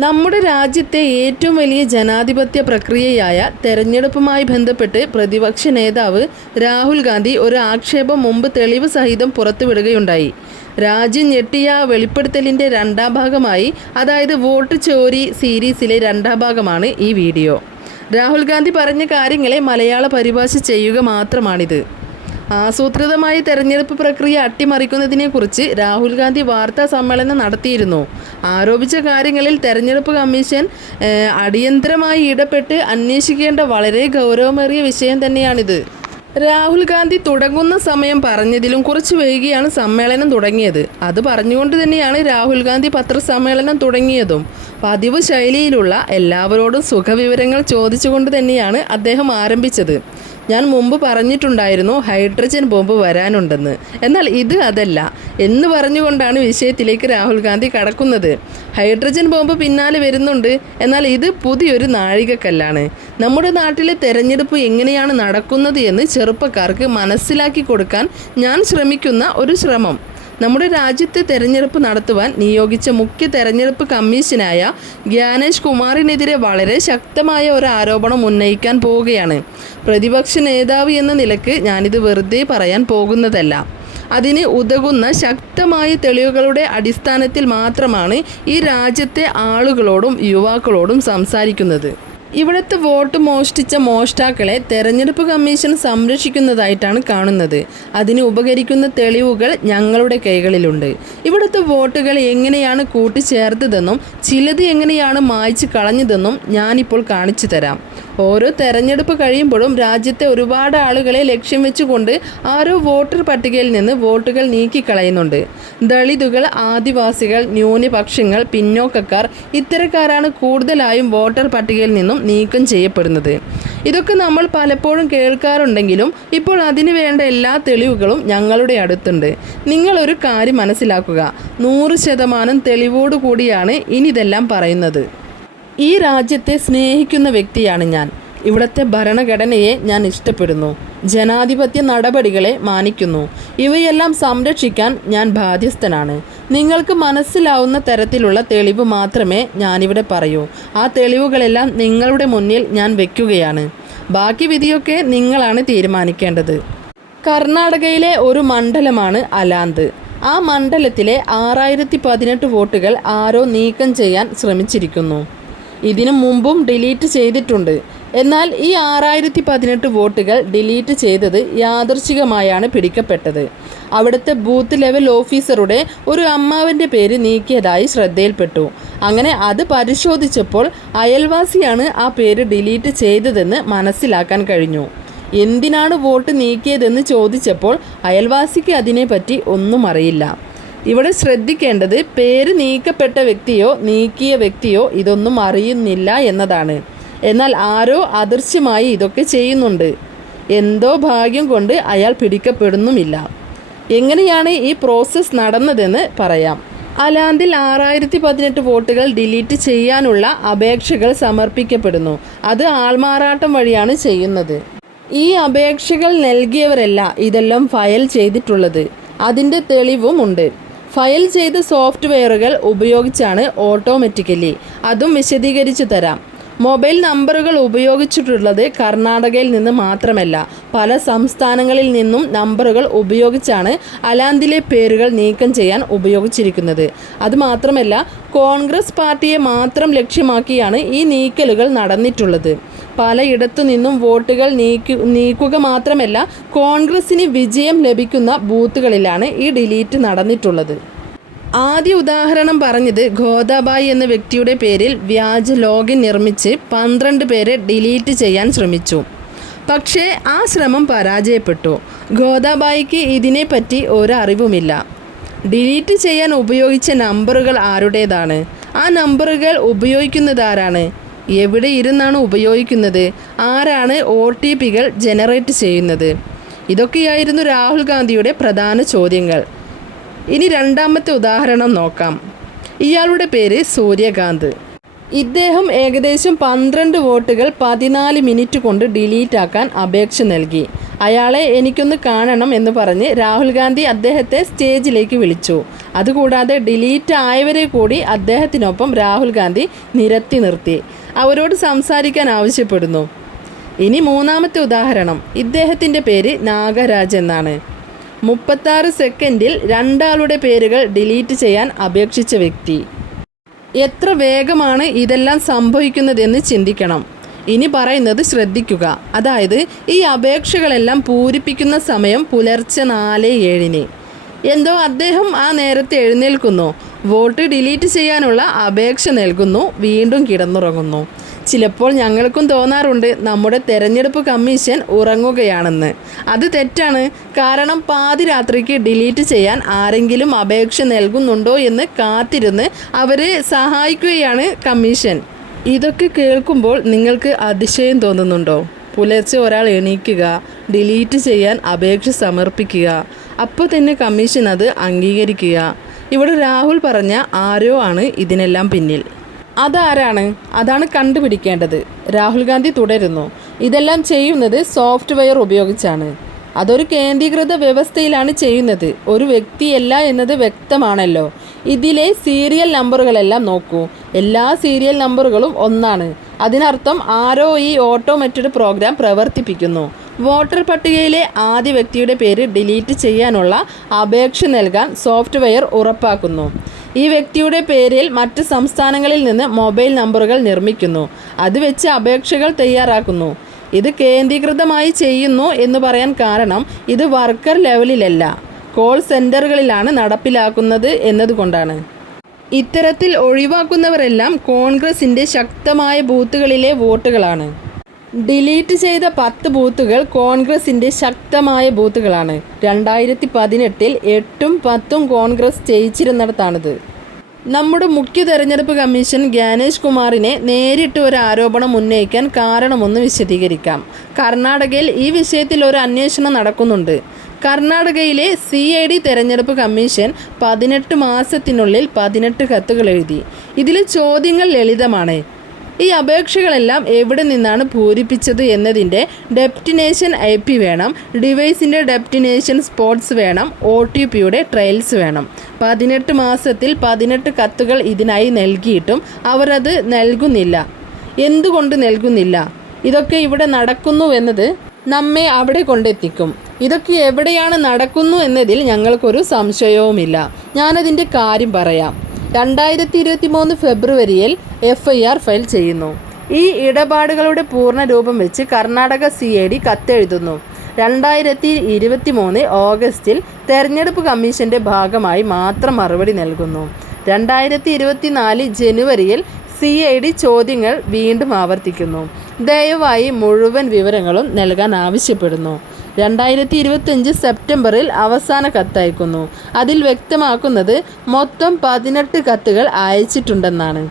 നമ്മുടെ രാജ്യത്തെ ഏറ്റവും വലിയ ജനാധിപത്യ പ്രക്രിയയായ തെരഞ്ഞെടുപ്പുമായി ബന്ധപ്പെട്ട് പ്രതിപക്ഷ നേതാവ് രാഹുൽ ഗാന്ധി ഒരു ആക്ഷേപം മുമ്പ് തെളിവ് സഹിതം പുറത്തുവിടുകയുണ്ടായി. രാജ്യം ഞെട്ടിയ വെളിപ്പെടുത്തലിന്റെ രണ്ടാം ഭാഗമായി അതായത് വോട്ട് ചോരി സീരീസിലെ രണ്ടാം ഭാഗമാണ് ഈ വീഡിയോ. രാഹുൽ ഗാന്ധി പറഞ്ഞ കാര്യങ്ങളെ മലയാള പരിഭാഷ ചെയ്യുക മാത്രമാണിത്. ആസൂത്രിതമായ തെരഞ്ഞെടുപ്പ് പ്രക്രിയ അട്ടിമറിക്കുന്നതിനെക്കുറിച്ച് രാഹുൽ ഗാന്ധി വാർത്താ സമ്മേളനം നടത്തിയിരുന്നു. ആരോപിച്ച കാര്യങ്ങളിൽ തെരഞ്ഞെടുപ്പ് കമ്മീഷൻ അടിയന്തരമായി ഇടപെട്ട് അന്വേഷിക്കേണ്ട വളരെ ഗൗരവമേറിയ വിഷയം തന്നെയാണിത്. രാഹുൽ ഗാന്ധി തുടങ്ങുന്ന സമയം പറഞ്ഞതിലും കുറച്ച് വൈകിയാണ് സമ്മേളനം തുടങ്ങിയത്. അത് പറഞ്ഞുകൊണ്ട് തന്നെയാണ് രാഹുൽ ഗാന്ധി പത്രസമ്മേളനം തുടങ്ങിയതും. പതിവ് ശൈലിയിലുള്ള എല്ലാവരോടും സുഖവിവരങ്ങൾ ചോദിച്ചുകൊണ്ട് തന്നെയാണ് അദ്ദേഹം ആരംഭിച്ചത്. ഞാൻ മുമ്പ് പറഞ്ഞിട്ടുണ്ടായിരുന്നു ഹൈഡ്രജൻ ബോംബ് വരാനുണ്ടെന്ന്. എന്നാൽ ഇത് അതല്ല. എന്ന് പറഞ്ഞുകൊണ്ടാണ് വിഷയത്തിലേക്ക് രാഹുൽ ഗാന്ധി കടക്കുന്നത്. ഹൈഡ്രജൻ ബോംബ് പിന്നാലെ വരുന്നുണ്ട്. എന്നാൽ ഇത് പുതിയൊരു നാഴികക്കല്ലാണ്. നമ്മുടെ നാട്ടിലെ തെരഞ്ഞെടുപ്പ് എങ്ങനെയാണ് നടക്കുന്നത് എന്ന് ചെറുപ്പക്കാർക്ക് മനസ്സിലാക്കി കൊടുക്കാൻ ഞാൻ ശ്രമിക്കുന്ന ഒരു ശ്രമം. നമ്മുടെ രാജ്യത്തെ തെരഞ്ഞെടുപ്പ് നടത്തുവാൻ നിയോഗിച്ച മുഖ്യ തെരഞ്ഞെടുപ്പ് കമ്മീഷനായ ഗ്യാനേഷ് കുമാറിനെതിരെ വളരെ ശക്തമായ ഒരു ആരോപണം ഉന്നയിക്കാൻ പോവുകയാണ്. പ്രതിപക്ഷ നേതാവ് എന്ന നിലയ്ക്ക് ഞാനിത് വെറുതെ പറയാൻ പോകുന്നതല്ല. അതിന് ഉതകുന്ന ശക്തമായ തെളിവുകളുടെ അടിസ്ഥാനത്തിൽ മാത്രമാണ് ഈ രാജ്യത്തെ ആളുകളോടും യുവാക്കളോടും സംസാരിക്കുന്നത്. ഇവിടുത്തെ വോട്ട് മോഷ്ടിച്ച മോഷ്ടാക്കളെ തെരഞ്ഞെടുപ്പ് കമ്മീഷൻ സംരക്ഷിക്കുന്നതായിട്ടാണ് കാണുന്നത്. അതിന് ഉപകരിക്കുന്ന തെളിവുകൾ ഞങ്ങളുടെ കൈകളിലുണ്ട്. ഇവിടുത്തെ വോട്ടുകൾ എങ്ങനെയാണ് കൂട്ടിച്ചേർത്തതെന്നും ചിലത് എങ്ങനെയാണ് മായ്ച്ചു കളഞ്ഞതെന്നും ഞാനിപ്പോൾ കാണിച്ചു തരാം. ഓരോ തെരഞ്ഞെടുപ്പ് കഴിയുമ്പോഴും രാജ്യത്തെ ഒരുപാട് ആളുകളെ ലക്ഷ്യം വെച്ചുകൊണ്ട് ആരോ വോട്ടർ പട്ടികയിൽ നിന്ന് വോട്ടുകൾ നീക്കിക്കളയുന്നുണ്ട്. ദളിതുകൾ ആദിവാസികൾ ന്യൂനപക്ഷങ്ങൾ പിന്നോക്കക്കാർ ഇത്തരക്കാരാണ് കൂടുതലായും വോട്ടർ പട്ടികയിൽ നിന്നും നീക്കം ചെയ്യപ്പെടുന്നത്. ഇതൊക്കെ നമ്മൾ പലപ്പോഴും കേൾക്കാറുണ്ടെങ്കിലും ഇപ്പോൾ അതിന് വേണ്ട എല്ലാ തെളിവുകളും ഞങ്ങളുടെ അടുത്തുണ്ട്. നിങ്ങളൊരു കാര്യം മനസ്സിലാക്കുക. നൂറ് ശതമാനം തെളിവോടുകൂടിയാണ് ഇനിതെല്ലാം പറയുന്നത്. ഈ രാജ്യത്തെ സ്നേഹിക്കുന്ന വ്യക്തിയാണ് ഞാൻ. ഇവിടുത്തെ ഭരണഘടനയെ ഞാൻ ഇഷ്ടപ്പെടുന്നു. ജനാധിപത്യ നടപടികളെ മാനിക്കുന്നു. ഇവയെല്ലാം സംരക്ഷിക്കാൻ ഞാൻ ബാധ്യസ്ഥനാണ്. നിങ്ങൾക്ക് മനസ്സിലാവുന്ന തരത്തിലുള്ള തെളിവ് മാത്രമേ ഞാനിവിടെ പറയൂ. ആ തെളിവുകളെല്ലാം നിങ്ങളുടെ മുന്നിൽ ഞാൻ വെക്കുകയാണ്. ബാക്കി വിധിയൊക്കെ നിങ്ങളാണ് തീരുമാനിക്കേണ്ടത്. കർണാടകയിലെ ഒരു മണ്ഡലമാണ് അലാന്ത്. ആ മണ്ഡലത്തിലെ ആറായിരത്തി പതിനെട്ട് വോട്ടുകൾ ആരോ നീക്കം ചെയ്യാൻ ശ്രമിച്ചിരിക്കുന്നു. ഇതിനു മുമ്പും ഡിലീറ്റ് ചെയ്തിട്ടുണ്ട്. എന്നാൽ ഈ ആറായിരത്തി പതിനെട്ട് വോട്ടുകൾ ഡിലീറ്റ് ചെയ്തത് യാദർശികമായാണ് പിടിക്കപ്പെട്ടത്. അവിടുത്തെ ബൂത്ത് ലെവൽ ഓഫീസറുടെ ഒരു അമ്മാവന്റെ പേര് നീക്കിയതായി ശ്രദ്ധയിൽപ്പെട്ടു. അങ്ങനെ അത് പരിശോധിച്ചപ്പോൾ അയൽവാസിയാണ് ആ പേര് ഡിലീറ്റ് ചെയ്തതെന്ന് മനസ്സിലാക്കാൻ കഴിഞ്ഞു. എന്തിനാണ് വോട്ട് നീക്കിയതെന്ന് ചോദിച്ചപ്പോൾ അയൽവാസിക്ക് അതിനെപ്പറ്റി ഒന്നും അറിയില്ല. ഇവിടെ ശ്രദ്ധിക്കേണ്ടത് പേര് നീക്കപ്പെട്ട വ്യക്തിയോ നീക്കിയ വ്യക്തിയോ ഇതൊന്നും അറിയുന്നില്ല എന്നതാണ്. എന്നാൽ ആരോ അദൃശ്യമായി ഇതൊക്കെ ചെയ്യുന്നുണ്ട്. എന്തോ ഭാഗ്യം കൊണ്ട് അയാൾ പിടിക്കപ്പെടുന്നുമില്ല. എങ്ങനെയാണ് ഈ പ്രോസസ്സ് നടന്നതെന്ന് പറയാം. അലാന്തിൽ ആറായിരത്തി പതിനെട്ട് വോട്ടുകൾ ഡിലീറ്റ് ചെയ്യാനുള്ള അപേക്ഷകൾ സമർപ്പിക്കപ്പെടുന്നു. അത് ആൾമാറാട്ടം വഴിയാണ് ചെയ്യുന്നത്. ഈ അപേക്ഷകൾ നൽകിയവരല്ല ഇതെല്ലാം ഫയൽ ചെയ്തിട്ടുള്ളത്. അതിന്റെ തെളിവും ഉണ്ട്. ഫയൽ ചെയ്ത സോഫ്റ്റ്വെയറുകൾ ഉപയോഗിച്ചാണ് ഓട്ടോമാറ്റിക്കലി അതും വിശദീകരിച്ചു തരാം. മൊബൈൽ നമ്പറുകൾ ഉപയോഗിച്ചിട്ടുള്ളത് കർണാടകയിൽ നിന്ന് മാത്രമല്ല പല സംസ്ഥാനങ്ങളിൽ നിന്നും നമ്പറുകൾ ഉപയോഗിച്ചാണ് അലാന്തിലെ പേരുകൾ നീക്കം ചെയ്യാൻ ഉപയോഗിച്ചിരിക്കുന്നത്. അതുമാത്രമല്ല കോൺഗ്രസ് പാർട്ടിയെ മാത്രം ലക്ഷ്യമാക്കിയാണ് ഈ നീക്കലുകൾ നടന്നിട്ടുള്ളത്. പലയിടത്തു നിന്നും വോട്ടുകൾ നീക്കു നീക്കുക മാത്രമല്ല കോൺഗ്രസിന് വിജയം ലഭിക്കുന്ന ബൂത്തുകളിലാണ് ഈ ഡിലീറ്റ് നടന്നിട്ടുള്ളത്. ആദ്യ ഉദാഹരണം പറഞ്ഞത് ഗോദാബായി എന്ന വ്യക്തിയുടെ പേരിൽ വ്യാജ ലോഗിൻ നിർമ്മിച്ച് പന്ത്രണ്ട് പേരെ ഡിലീറ്റ് ചെയ്യാൻ ശ്രമിച്ചു. പക്ഷേ ആ ശ്രമം പരാജയപ്പെട്ടു. ഗോദാബായിക്ക് ഇതിനെപ്പറ്റി ഒരറിവുമില്ല. ഡിലീറ്റ് ചെയ്യാൻ ഉപയോഗിച്ച നമ്പറുകൾ ആരുടേതാണ്? ആ നമ്പറുകൾ ഉപയോഗിക്കുന്നത് ആരാണ് എവിടെ ഇരുന്നാണ് ഉപയോഗിക്കുന്നത്? ആരാണ് ഒ ടി പികൾ ജനറേറ്റ് ചെയ്യുന്നത്? ഇതൊക്കെയായിരുന്നു രാഹുൽ ഗാന്ധിയുടെ പ്രധാന ചോദ്യങ്ങൾ. ഇനി രണ്ടാമത്തെ ഉദാഹരണം നോക്കാം. ഇയാളുടെ പേര് സൂര്യകാന്ത്. ഇദ്ദേഹം ഏകദേശം പന്ത്രണ്ട് വോട്ടുകൾ പതിനാല് മിനിറ്റ് കൊണ്ട് ഡിലീറ്റ് ആക്കാൻ അപേക്ഷ നൽകി. അയാളെ എനിക്കൊന്ന് കാണണം എന്ന് പറഞ്ഞ് രാഹുൽ ഗാന്ധി അദ്ദേഹത്തെ സ്റ്റേജിലേക്ക് വിളിച്ചു. അതുകൂടാതെ ഡിലീറ്റ് ആയവരെ കൂടി അദ്ദേഹത്തിനൊപ്പം രാഹുൽ ഗാന്ധി നിരത്തി നിർത്തി. അവരോട് സംസാരിക്കാൻ ആവശ്യപ്പെടുന്നു. ഇനി മൂന്നാമത്തെ ഉദാഹരണം. ഇദ്ദേഹത്തിന്റെ പേര് നാഗരാജ് എന്നാണ്. മുപ്പത്താറ് സെക്കൻഡിൽ രണ്ടാളുടെ പേരുകൾ ഡിലീറ്റ് ചെയ്യാൻ അപേക്ഷിച്ച വ്യക്തി. എത്ര വേഗമാണ് ഇതെല്ലാം സംഭവിക്കുന്നതെന്ന് ചിന്തിക്കണം. ഇനി പറയുന്നത് ശ്രദ്ധിക്കുക. അതായത് ഈ അപേക്ഷകളെല്ലാം പൂരിപ്പിക്കുന്ന സമയം പുലർച്ചെ നാല് ഏഴിന്. എന്തോ അദ്ദേഹം ആ നേരത്തെ എഴുന്നേൽക്കുന്നു. വോട്ട് ഡിലീറ്റ് ചെയ്യാനുള്ള അപേക്ഷ നൽകുന്നു. വീണ്ടും കിടന്നുറങ്ങുന്നു. ചിലപ്പോൾ ഞങ്ങൾക്കും തോന്നാറുണ്ട് നമ്മുടെ തെരഞ്ഞെടുപ്പ് കമ്മീഷൻ ഉറങ്ങുകയാണെന്ന്. അത് തെറ്റാണ്. കാരണം പാതിരാത്രിക്ക് ഡിലീറ്റ് ചെയ്യാൻ ആരെങ്കിലും അപേക്ഷ നൽകുന്നുണ്ടോ എന്ന് കാത്തിരുന്ന് അവരെ സഹായിക്കുകയാണ് കമ്മീഷൻ. ഇതൊക്കെ കേൾക്കുമ്പോൾ നിങ്ങൾക്ക് അതിശയം തോന്നുന്നുണ്ടോ? പുലർച്ചെ ഒരാൾ എണീക്കുക ഡിലീറ്റ് ചെയ്യാൻ അപേക്ഷ സമർപ്പിക്കുക അപ്പോൾ തന്നെ കമ്മീഷൻ അത് അംഗീകരിക്കുക. ഇവിടെ രാഹുൽ പറഞ്ഞ ആരോ ആണ് ഇതിനെല്ലാം പിന്നിൽ. അതാരാണ്? അതാണ് കണ്ടുപിടിക്കേണ്ടത്. രാഹുൽ ഗാന്ധി തുടരുന്നു. ഇതെല്ലാം ചെയ്യുന്നത് സോഫ്റ്റ്വെയർ ഉപയോഗിച്ചാണ്. അതൊരു കേന്ദ്രീകൃത വ്യവസ്ഥയിലാണ് ചെയ്യുന്നത്. ഒരു വ്യക്തിയല്ല എന്നത് വ്യക്തമാണല്ലോ. ഇതിലെ സീരിയൽ നമ്പറുകളെല്ലാം നോക്കൂ. എല്ലാ സീരിയൽ നമ്പറുകളും ഒന്നാണ്. അതിനർത്ഥം ആരോ ഈ ഓട്ടോമേറ്റഡ് പ്രോഗ്രാം പ്രവർത്തിപ്പിക്കുന്നു. വോട്ടർ പട്ടികയിലെ ആദ്യ വ്യക്തിയുടെ പേര് ഡിലീറ്റ് ചെയ്യാനുള്ള അപേക്ഷ നൽകാൻ സോഫ്റ്റ്വെയർ ഉറപ്പാക്കുന്നു. ഈ വ്യക്തിയുടെ പേരിൽ മറ്റ് സംസ്ഥാനങ്ങളിൽ നിന്ന് മൊബൈൽ നമ്പറുകൾ നിർമ്മിക്കുന്നു. അത് വെച്ച് അപേക്ഷകൾ തയ്യാറാക്കുന്നു. ഇത് കേന്ദ്രീകൃതമായി ചെയ്യുന്നു എന്ന് പറയാൻ കാരണം ഇത് വർക്കർ ലെവലിലല്ല. കോൾ സെന്ററുകളിലാണ് നടപ്പിലാക്കുന്നത് എന്നതുകൊണ്ടാണ്. ഇത്തരത്തിൽ ഒഴിവാക്കുന്നവരെല്ലാം കോൺഗ്രസിന്റെ ശക്തമായ ബൂത്തുകളിലെ വോട്ടുകളാണ്. ഡിലീറ്റ് ചെയ്ത പത്ത് ബൂത്തുകൾ കോൺഗ്രസിന്റെ ശക്തമായ ബൂത്തുകളാണ്. രണ്ടായിരത്തി പതിനെട്ടിൽ എട്ടും പത്തും കോൺഗ്രസ് ജയിച്ചിരുന്നിടത്താണിത്. നമ്മുടെ മുഖ്യ തെരഞ്ഞെടുപ്പ് കമ്മീഷൻ ജ്ഞാനേഷ് കുമാറിനെ നേരിട്ട് ഒരു ആരോപണം ഉന്നയിക്കാൻ കാരണമൊന്ന് വിശദീകരിക്കാം. കർണാടകയിൽ ഈ വിഷയത്തിൽ ഒരു അന്വേഷണം നടക്കുന്നുണ്ട്. കർണാടകയിലെ സി ഐ ഡി തെരഞ്ഞെടുപ്പ് കമ്മീഷൻ പതിനെട്ട് മാസത്തിനുള്ളിൽ പതിനെട്ട് കത്തുകൾ എഴുതി. ഇതിൽ ചോദ്യങ്ങൾ ലളിതമാണ്. ഈ അപേക്ഷകളെല്ലാം എവിടെ നിന്നാണ് പൂരിപ്പിച്ചത് എന്നതിന്റെ ഡെപ്റ്റിനേഷൻ ഐ പി വേണം ഡിവൈസിന്റെ ഡെപ്റ്റിനേഷൻ സ്പോട്സ് വേണം ഒ ടി പിയുടെ ട്രയൽസ് വേണം. പതിനെട്ട് മാസത്തിൽ പതിനെട്ട് കത്തുകൾ ഇതിനായി നൽകിയിട്ടും അവരത് നൽകുന്നില്ല. എന്തുകൊണ്ട് നൽകുന്നില്ല? ഇതൊക്കെ ഇവിടെ നടക്കുന്നു എന്നത് നമ്മെ അവിടെ കൊണ്ടെത്തിക്കും. ഇതൊക്കെ എവിടെയാണ് നടക്കുന്നു എന്നതിൽ ഞങ്ങൾക്കൊരു സംശയവുമില്ല. ഞാനതിന്റെ കാര്യം പറയാം. രണ്ടായിരത്തി ഇരുപത്തി മൂന്ന് ഫെബ്രുവരിയിൽ എഫ് ഐ ആർ ഫയൽ ചെയ്യുന്നു. ഈ ഇടപാടുകളുടെ പൂർണ രൂപം വെച്ച് കർണാടക സി ഐ ഡി കത്തെഴുതുന്നു. രണ്ടായിരത്തി ഇരുപത്തി മൂന്ന് ഓഗസ്റ്റിൽ തെരഞ്ഞെടുപ്പ് കമ്മീഷന്റെ ഭാഗമായി മാത്രം മറുപടി നൽകുന്നു. രണ്ടായിരത്തി ഇരുപത്തിനാല് ജനുവരിയിൽ സി ഐ ഡി ചോദ്യങ്ങൾ വീണ്ടും ആവർത്തിക്കുന്നു. ദയവായി മുഴുവൻ വിവരങ്ങളും നൽകാൻ ആവശ്യപ്പെടുന്നു. രണ്ടായിരത്തി ഇരുപത്തഞ്ച് സെപ്റ്റംബറിൽ അവസാന കത്തയക്കുന്നു അതിൽ വ്യക്തമാക്കുന്നത് മൊത്തം പതിനെട്ട് കത്തുകൾ അയച്ചിട്ടുണ്ടെന്നാണ്.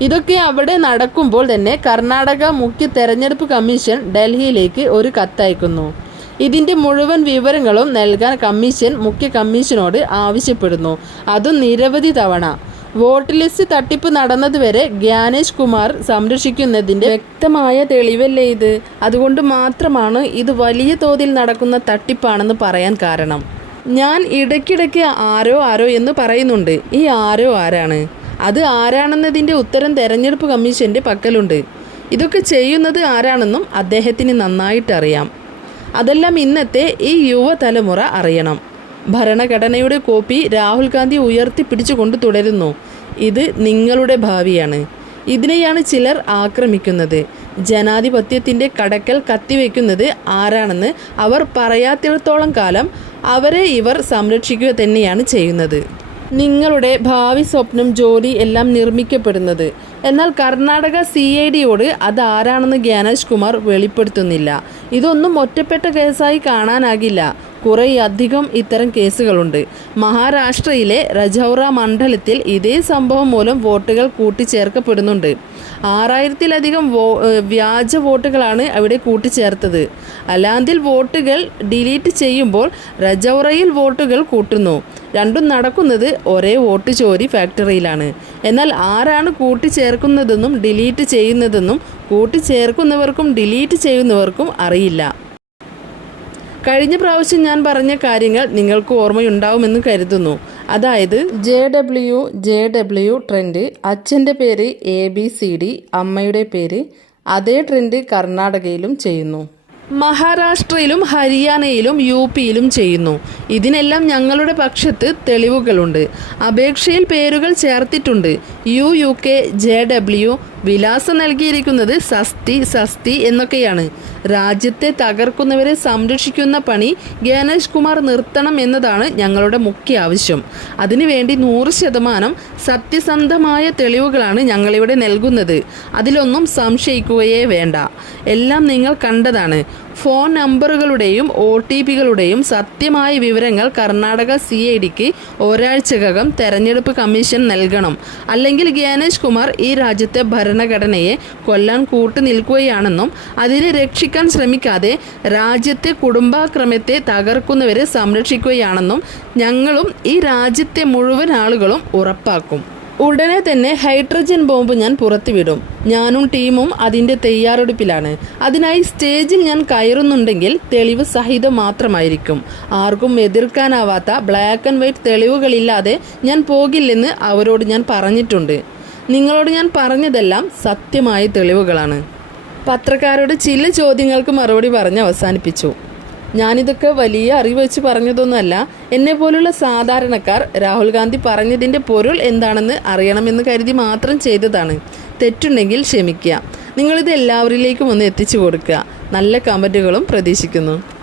ഇതൊക്കെ അവിടെ നടക്കുമ്പോൾ തന്നെ കർണാടക മുഖ്യ തെരഞ്ഞെടുപ്പ് കമ്മീഷൻ ഡൽഹിയിലേക്ക് ഒരു കത്തയക്കുന്നു. ഇതിന്റെ മുഴുവൻ വിവരങ്ങളും നൽകാൻ കമ്മീഷൻ മുഖ്യ കമ്മീഷനോട് ആവശ്യപ്പെടുന്നു. അതും നിരവധി തവണ. വോട്ട് ലിസ്റ്റ് തട്ടിപ്പ് നടന്നതുവരെ ഗ്യാനേഷ് കുമാർ സംരക്ഷിക്കുന്നതിന്റെ വ്യക്തമായ തെളിവല്ലേ ഇത്? അതുകൊണ്ട് മാത്രമാണ് ഇത് വലിയ തോതിൽ നടക്കുന്ന തട്ടിപ്പാണെന്ന് പറയാൻ കാരണം. ഞാൻ ഇടയ്ക്കിടയ്ക്ക് ആരോ ആരോ എന്ന് പറയുന്നുണ്ട്. ഈ ആരോ ആരാണ്? അത് ആരാണെന്നതിന്റെ ഉത്തരം തെരഞ്ഞെടുപ്പ് കമ്മീഷന്റെ പക്കലുണ്ട്. ഇതൊക്കെ ചെയ്യുന്നത് ആരാണെന്നും അദ്ദേഹത്തിന് നന്നായിട്ടറിയാം. അതെല്ലാം ഇന്നത്തെ ഈ യുവതലമുറ അറിയണം. ഭരണഘടനയുടെ കോപ്പി രാഹുൽ ഗാന്ധി ഉയർത്തിപ്പിടിച്ചുകൊണ്ട് തുടരുന്നു. ഇത് നിങ്ങളുടെ ഭാവിയാണ്. ഇതിനെയാണ് ചിലർ ആക്രമിക്കുന്നത്. ജനാധിപത്യത്തിന്റെ കടക്കൽ കത്തിവെക്കുന്നത് ആരാണെന്ന് അവർ പറയാത്തിടത്തോളം കാലം അവരെ ഇവർ സംരക്ഷിക്കുക തന്നെയാണ് ചെയ്യുന്നത്. നിങ്ങളുടെ ഭാവി സ്വപ്നം ജോലി എല്ലാം നിർമ്മിക്കപ്പെടുന്നത്. എന്നാൽ കർണാടക സി ഐ ഡിയോട് അതാരാണെന്ന് ഗ്യാനേഷ് കുമാർ വെളിപ്പെടുത്തുന്നില്ല. ഇതൊന്നും ഒറ്റപ്പെട്ട കേസായി കാണാനാകില്ല. കുറേയധികം ഇത്തരം കേസുകളുണ്ട്. മഹാരാഷ്ട്രയിലെ രജൗറ മണ്ഡലത്തിൽ ഇതേ സംഭവം മൂലം വോട്ടുകൾ കൂട്ടിച്ചേർക്കപ്പെടുന്നുണ്ട്. ആറായിരത്തിലധികം വോ വ്യാജ വോട്ടുകളാണ് അവിടെ കൂട്ടിച്ചേർത്തത്. അലാന്തിൽ വോട്ടുകൾ ഡിലീറ്റ് ചെയ്യുമ്പോൾ രജൗറയിൽ വോട്ടുകൾ കൂട്ടുന്നു. രണ്ടും നടക്കുന്നത് ഒരേ വോട്ട് ചോരി ഫാക്ടറിയിലാണ്. എന്നാൽ ആരാണ് കൂട്ടിച്ചേർക്കുന്നതെന്നും ഡിലീറ്റ് ചെയ്യുന്നതെന്നും കൂട്ടിച്ചേർക്കുന്നവർക്കും ഡിലീറ്റ് ചെയ്യുന്നവർക്കും അറിയില്ല. കഴിഞ്ഞ പ്രാവശ്യം ഞാൻ പറഞ്ഞ കാര്യങ്ങൾ നിങ്ങൾക്ക് ഓർമ്മയുണ്ടാവുമെന്ന് കരുതുന്നു. അതായത് J W J W trend അച്ഛന്റെ പേര് എ ബി സി ഡി അമ്മയുടെ പേര് അതേ ട്രെൻഡ് കർണാടകയിലും ചെയ്യുന്നു. മഹാരാഷ്ട്രയിലും ഹരിയാനയിലും യു പിയിലും ചെയ്യുന്നു. ഇതിനെല്ലാം ഞങ്ങളുടെ പക്ഷത്ത് തെളിവുകളുണ്ട്. അപേക്ഷയിൽ പേരുകൾ ചേർത്തിട്ടുണ്ട്. U U K J W വിലാസം നൽകിയിരിക്കുന്നത് സസ്തി സസ്തി എന്നൊക്കെയാണ്. രാജ്യത്തെ തകർക്കുന്നവരെ സംരക്ഷിക്കുന്ന പണി ഗണേഷ് കുമാർ നിർത്തണം എന്നതാണ് ഞങ്ങളുടെ മുഖ്യ ആവശ്യം. അതിനുവേണ്ടി നൂറ് ശതമാനം സത്യസന്ധമായ തെളിവുകളാണ് ഞങ്ങളിവിടെ നൽകുന്നത്. അതിലൊന്നും സംശയിക്കുകയേ വേണ്ട. എല്ലാം നിങ്ങൾ കണ്ടതാണ്. ഫോൺ നമ്പറുകളുടെയും ഒ ടി പികളുടെയും സത്യമായ വിവരങ്ങൾ കർണാടക സി ഐ ഡിക്ക് ഒരാഴ്ചക്കകം തെരഞ്ഞെടുപ്പ് കമ്മീഷൻ നൽകണം. അല്ലെങ്കിൽ ഗ്യാനേഷ് കുമാർ ഈ രാജ്യത്തെ ഭരണഘടനയെ കൊല്ലാൻ കൂട്ടുനിൽക്കുകയാണെന്നും അതിനെ രക്ഷിക്കാൻ ശ്രമിക്കാതെ രാജ്യത്തെ കുടുംബാക്രമത്തെ തകർക്കുന്നവരെ സംരക്ഷിക്കുകയാണെന്നും ഞങ്ങളും ഈ രാജ്യത്തെ മുഴുവൻ ആളുകളും ഉറപ്പാക്കും. ഉടനെ തന്നെ ഹൈഡ്രജൻ ബോംബ് ഞാൻ പുറത്തുവിടും. ഞാനും ടീമും അതിന്റെ തയ്യാറെടുപ്പിലാണ്. അതിനായി സ്റ്റേജിൽ ഞാൻ കയറുന്നുണ്ടെങ്കിൽ തെളിവ് സഹിതം മാത്രമായിരിക്കും. ആർക്കും എതിർക്കാനാവാത്ത ബ്ലാക്ക് ആൻഡ് വൈറ്റ് തെളിവുകളില്ലാതെ ഞാൻ പോകില്ലെന്ന് അവരോട് ഞാൻ പറഞ്ഞിട്ടുണ്ട്. നിങ്ങളോട് ഞാൻ പറഞ്ഞതെല്ലാം സത്യമായ തെളിവുകളാണ്. പത്രക്കാരോട് ചില ചോദ്യങ്ങൾക്ക് മറുപടി പറഞ്ഞ് അവസാനിപ്പിച്ചു. ഞാനിതൊക്കെ വലിയ അറിവ് വെച്ച് പറഞ്ഞതൊന്നുമല്ല. എന്നെ പോലുള്ള സാധാരണക്കാർ രാഹുൽ ഗാന്ധി പറഞ്ഞതിന്റെ പൊരുൾ എന്താണെന്ന് അറിയണമെന്ന് കരുതി മാത്രം ചെയ്തതാണ്. തെറ്റുണ്ടെങ്കിൽ ക്ഷമിക്കുക. നിങ്ങളിത് എല്ലാവരിലേക്കും ഒന്ന് എത്തിച്ചു കൊടുക്കുക. നല്ല കമന്റുകളും പ്രതീക്ഷിക്കുന്നു.